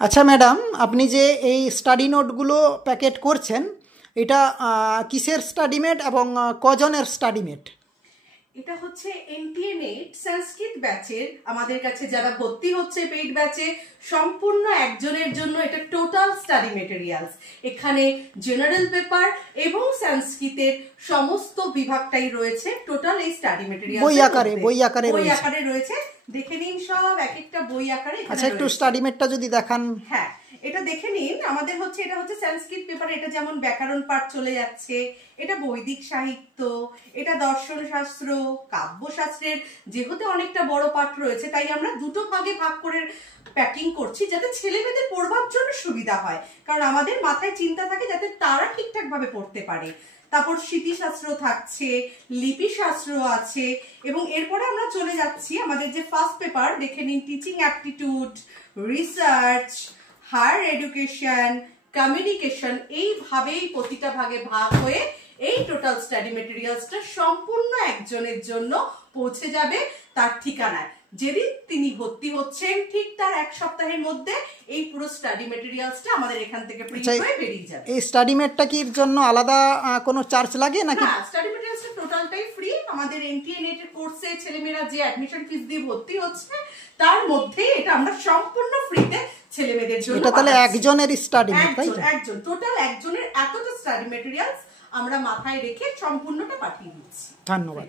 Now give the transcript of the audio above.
আচ্ছা ম্যাডাম, আপনি যে এই স্টাডি নোটগুলো প্যাকেট করছেন, এটা কিসের স্টাডি মেট এবং কজনের স্টাডি মেট? এটা হচ্ছে এনটিএ নেট সংস্কৃত ব্যাচের আমাদের কাছে যারা ভর্তি হচ্ছে পেইড ব্যাচে সম্পূর্ণ একজনের জন্য এটা টোটাল স্টাডি মেটেরিয়ালস। এখানে জেনারেল পেপার এবং সংস্কৃতের সমস্ত বিভাগটাই রয়েছে টোটাল এই স্টাডি মেটেরিয়ালস বই আকারে রয়েছে। দেখে নিন সব এক একটা বই আকারে। আচ্ছা, একটু স্টাডি মেটটা যদি দেখান। হ্যাঁ, এটা দেখে নিন। আমাদের হচ্ছে এটা হচ্ছে সংস্কৃত পেপার। এটা যেমন ব্যাকরণ পাঠ চলে যাচ্ছে, এটা বৈদিক সাহিত্য, এটা দর্শন শাস্ত্র, কাব্যশাস্ত্রের যেহেতু অনেকটা বড় পাঠ রয়েছে তাই আমরা দুটো ভাগে ভাগ করে প্যাকিং করছি যাতে ছেলে মেয়েদের পড়বার জন্য সুবিধা হয়, কারণ আমাদের মাথায় চিন্তা থাকে যাতে তারা ঠিকঠাক ভাবে পড়তে পারে। তারপর স্মৃতিশাস্ত্র থাকছে, লিপিশাস্ত্র আছে, এবং এরপরে আমরা চলে যাচ্ছি আমাদের যে ফার্স্ট পেপার দেখে নিন, teaching aptitude, research, higher education, communication, এইভাবেই প্রতিটা ভাগে ভাগ হয়ে এই টোটাল স্টাডি মেটেরিয়ালসটা সম্পূর্ণ একজনের জন্য পৌঁছে যাবে তার ঠিকানায়। যেদিন তিনি ভর্তি হচ্ছেন ঠিক তার এক সপ্তাহের মধ্যে এই পুরো স্টাডি মেটেরিয়ালসটা আমাদের এখান থেকে প্রিন্ট হয়ে বেরিয়ে যাবে। এই স্টাডি মেটটা কি জন্য আলাদা কোনো চার্জ লাগে নাকি? না, স্টাডি মেটেরিয়ালসটা টোটালটাই ফ্রি। আমাদের এনটিএ নেটের কোর্সে ছেলেমেয়েরা যে অ্যাডমিশন ফিস দিয়ে ভর্তি হচ্ছে তার মধ্যে এটা আমরা সম্পূর্ণ ফ্রিতে ছেলেমেয়েদের জন্য। এটা তাহলে একজনের স্টাডি মেট, তাই তো? একজন টোটাল একজনের এতটা স্টাডি মেটেরিয়ালস আমরা মাথায় রেখে সম্পূর্ণটা পাঠিয়ে দিচ্ছি। ধন্যবাদ।